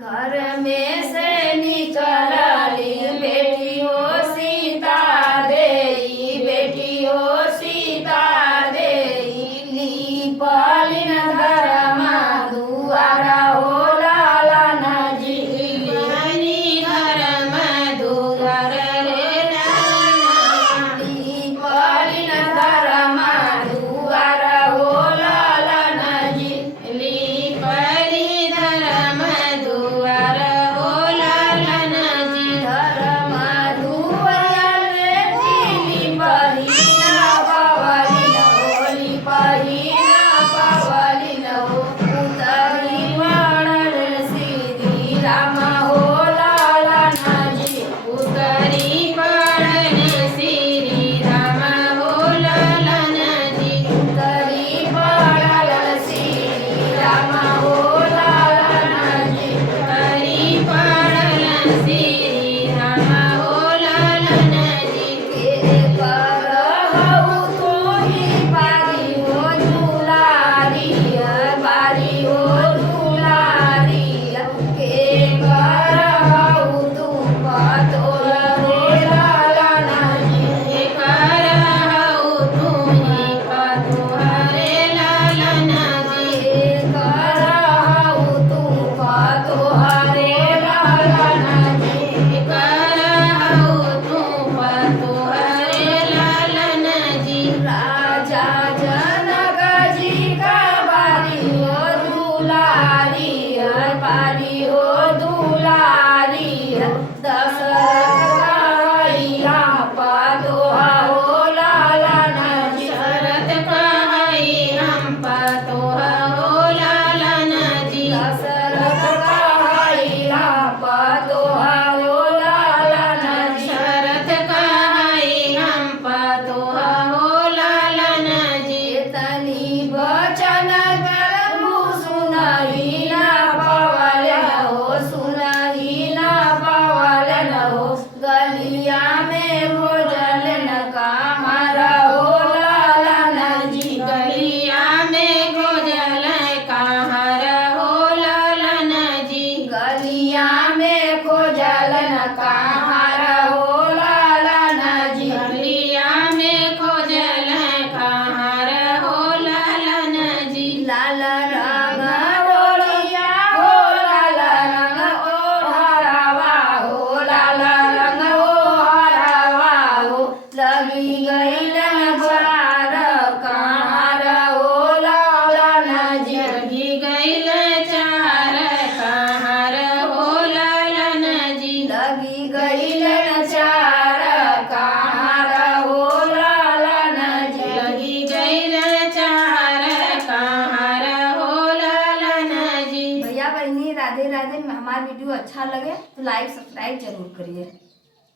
घर में से निकलली बेटी हो सीता देई, बेटी हो सीता देई, लीपलिन घरमा दुआरा हो लालन जी। लीपनी घरमा दुआरा रे लालन, लीपलिन घरमा दुआरा हो लालन जी। लीपनी घरमा दुआरा हो लालन जी। घरमा दुआरा रे लीपलिन पावलिन हो, लीपलिन पावलिन हो, उतरी वाणर श्री राम हो लालन जी। उतरी पड़न श्री राम हो लालन जी। उतरी पड़ल श्री राम हो लालन जी। उतरी पड़न श्री राम हो लालन जी। के करहु तोहि बारी हो दुलारिया, बारी हो दुलारिया, के करहु तू पतोह हो लालन जी। करहु तुम्ही पतोहरे लालन जी। के करहु तू पतोह रे लालन जी। करहु तुम पतोहरे लालन जी। राजा जनक जी का बारी हो दुलारी, बारी हो दुलारी, दशरथ कहिला पतोह हो लालन जी। शरत कहई हम पतोह हो लालन जी। दशरथ कहिला पतोह हो लालन जी। शरत कहई हम पतोह हो लालन जी। तनी बचन करहु सुनहि न पवलन हो, सुनहि न पवलन हो, गलिया में भोजन न कहाँ रहो लालन जी। गलिया में खोजल कहाँ रहो लालन जी। गलिया में खोजल न कहाँ रहो लालन जी। गलिया में खोजल कहाँ रहो लालन जी। लाल रंग डोरिया हो, लाल रंग ओढ़ावा हो, लाल रंग ओढ़ावा हो, लगी गइलन चार कहाँ रहो लालन जी। लगी गइल चार कहाँ रहो लालन जी। लगी गइलन चार कहाँ रहो लालन जी। लगी गइल चार कहाँ रहो लालन जी। भैया बहनी राधे राधे। हमारा वीडियो अच्छा लगे तो लाइक सब्सक्राइब जरूर करिए।